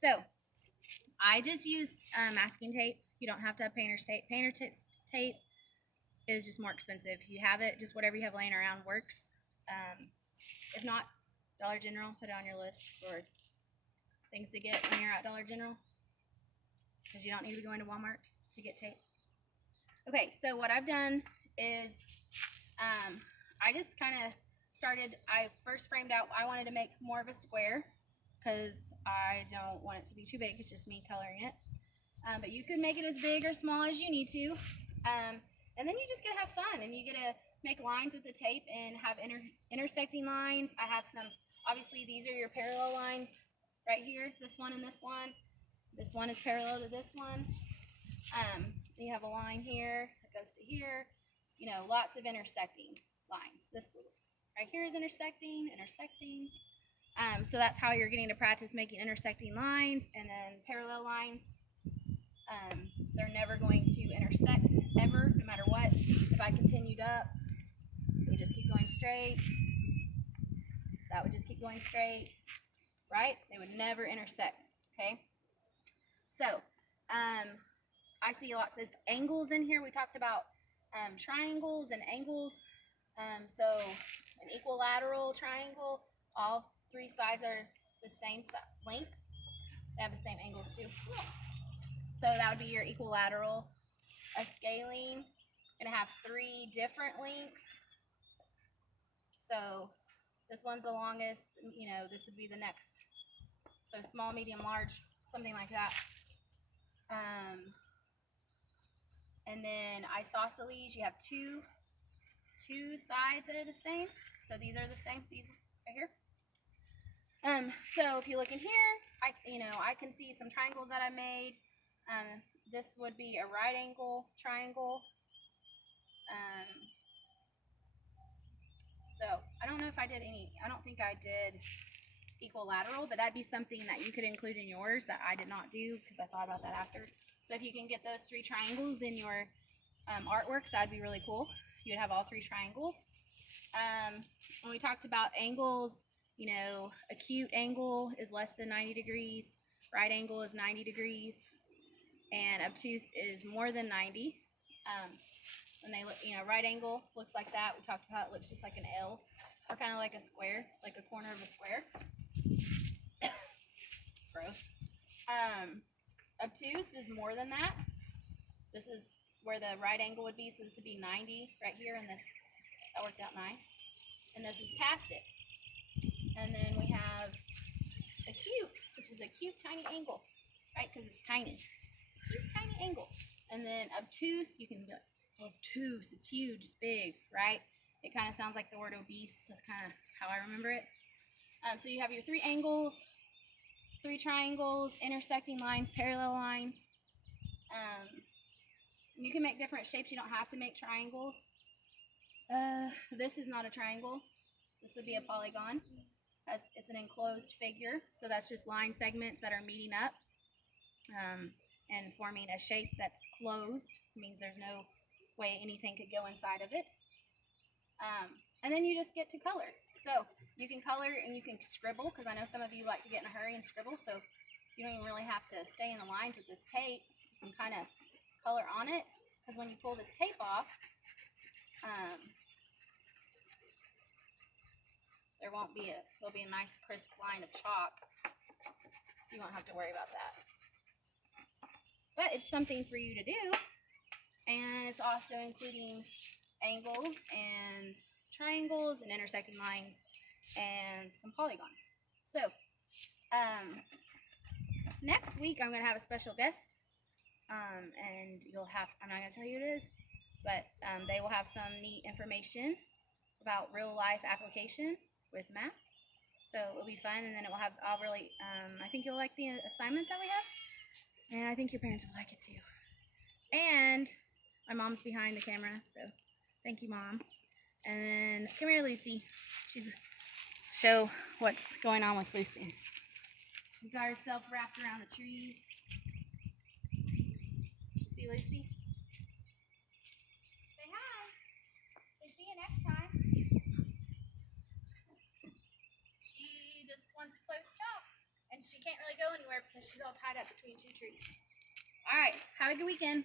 So I just use masking tape. You don't have to have painter's tape. Tape is just more expensive. If you have it, just whatever you have laying around works. If not, Dollar General, put it on your list for things to get when you're at Dollar General, because you don't need to be going to Walmart to get tape. Okay, so what I've done is I just kind of started, I first framed out, I wanted to make more of a square because I don't want it to be too big. It's just me coloring it. But you could make it as big or small as you need to. And then you just get to have fun, and you get to make lines with the tape and have intersecting lines. I have some, obviously these are your parallel lines right here, this one and this one. This one is parallel to this one. You have a line here that goes to here. You know, lots of intersecting lines. This right here is intersecting. So that's how you're getting to practice making intersecting lines, and then parallel lines. They're never going to intersect ever, no matter what. If I continued up, it would just keep going straight. That would just keep going straight, right? They would never intersect, okay? So, I see lots of angles in here. We talked about triangles and angles. So an equilateral triangle, all three sides are the same length. They have the same angles too. So that would be your equilateral. A scalene, gonna have three different lengths. So this one's the longest, you know, this would be the next. So small, medium, large, something like that. And then isosceles, you have two sides that are the same. So these are the same, these right here. So if you look in here, I can see some triangles that I made. This would be a right angle triangle. So I don't know if I did I don't think I did equilateral, but that'd be something that you could include in yours that I did not do because I thought about that after. So if you can get those three triangles in your artwork, that'd be really cool. You'd have all three triangles. When we talked about angles, you know, acute angle is less than 90 degrees, right angle is 90 degrees, and obtuse is more than 90. When they look, you know, right angle looks like that. We talked about it looks just like an L, or kind of like a square, like a corner of a square. Gross. Obtuse is more than that. This is where the right angle would be, so this would be 90 right here, and this, that worked out nice. And this is past it. And then we have acute, which is a cute tiny angle, right? Because it's tiny. Cute tiny angle. And then obtuse, you can go obtuse, it's huge, it's big, right? It kind of sounds like the word obese. That's kind of how I remember it. So you have your three angles, three triangles, intersecting lines, parallel lines. You can make different shapes. You don't have to make triangles. This is not a triangle. This would be a polygon. It's an enclosed figure, so that's just line segments that are meeting up and forming a shape that's closed. It means there's no way anything could go inside of it. And then you just get to color. So you can color and you can scribble, because I know some of you like to get in a hurry and scribble, so you don't even really have to stay in the lines with this tape. You can kind of color on it, because when you pull this tape off, there'll be a nice crisp line of chalk, so you won't have to worry about that. But it's something for you to do, and it's also including angles and triangles and intersecting lines and some polygons. So next week I'm going to have a special guest, and I'm not going to tell you who it is, but they will have some neat information about real life application with math. So it'll be fun, and then I think you'll like the assignment that we have, and I think your parents will like it too. And my mom's behind the camera, so thank you, Mom. And then come here, Lucy. Show what's going on with Lucy. She's got herself wrapped around the trees. You see Lucy? Say hi. Say see you next time. She just wants to play with chalk, and she can't really go anywhere because she's all tied up between two trees. All right, have a good weekend.